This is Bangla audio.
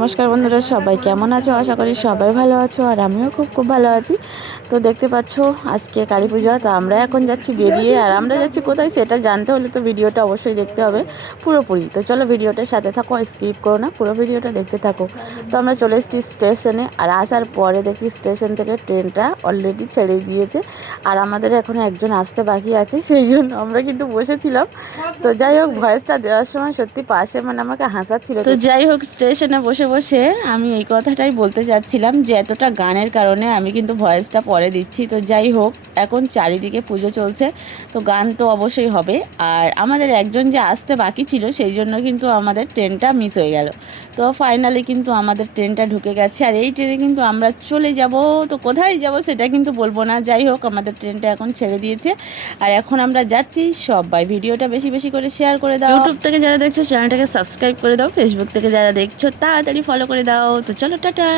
নমস্কার বন্ধুরা সবাই কেমন আছো? আশা করি সবাই ভালো আছো আর আমিও খুব খুব ভালো আছি। তো দেখতে পাচ্ছ আজকে কালী পূজা তো আমরা এখন যাচ্ছি বেরিয়ে। আর আমরা যাচ্ছি কোথায় সেটা জানতে হলে তো ভিডিওটা অবশ্যই দেখতে হবে পুরোপুরি। তো চলো ভিডিওটার সাথে থাকো স্কিপ করো না পুরো ভিডিওটা দেখতে থাকো। তো আমরা চলে এসেছি স্টেশনে আর আসার পরে দেখি স্টেশন থেকে ট্রেনটা অলরেডি ছেড়ে দিয়েছে। আর আমাদের এখন একজন আসতে বাকি আছে সেই জন্য আমরা কিন্তু বসেছিলাম। তো যাই হোক ভয়েসটা দেওয়ার সময় সত্যি পাশে মানে আমাকে হাসাচ্ছিল তো যাই হোক স্টেশনে বসে বসে আমি এই কথাটাই বলতে চাচ্ছিলাম যে এতটা গানের কারণে আমি কিন্তু ভয়েসটা পরে দিচ্ছি। তো যাই হোক, এখন চারিদিকে পুজো চলছে। তো গান তো অবশ্যই হবে। আর আমাদের একজন যে আসতে বাকি ছিল, সেই জন্য কিন্তু আমাদের ট্রেনটা মিস হয়ে গেল। তো ফাইনালি কিন্তু আমাদের ট্রেনটা ঢুকে গেছে। আর এই ট্রেনে কিন্তু আমরা চলে যাব। তো কোথায় যাব সেটা কিন্তু বলব না। যাই হোক, আমাদের ট্রেনটা এখন ছেড়ে দিয়েছে। আর এখন আমরা যাচ্ছি সবাই। ভিডিওটা বেশি বেশি করে শেয়ার করে দাও। ইউটিউব থেকে যারা দেখছ চ্যানেলটাকে সাবস্ক্রাইব করে দাও। ফেসবুক থেকে যারা দেখছ, তাড়াতাড়ি ফলো করে দাও। তো চলো টাটা।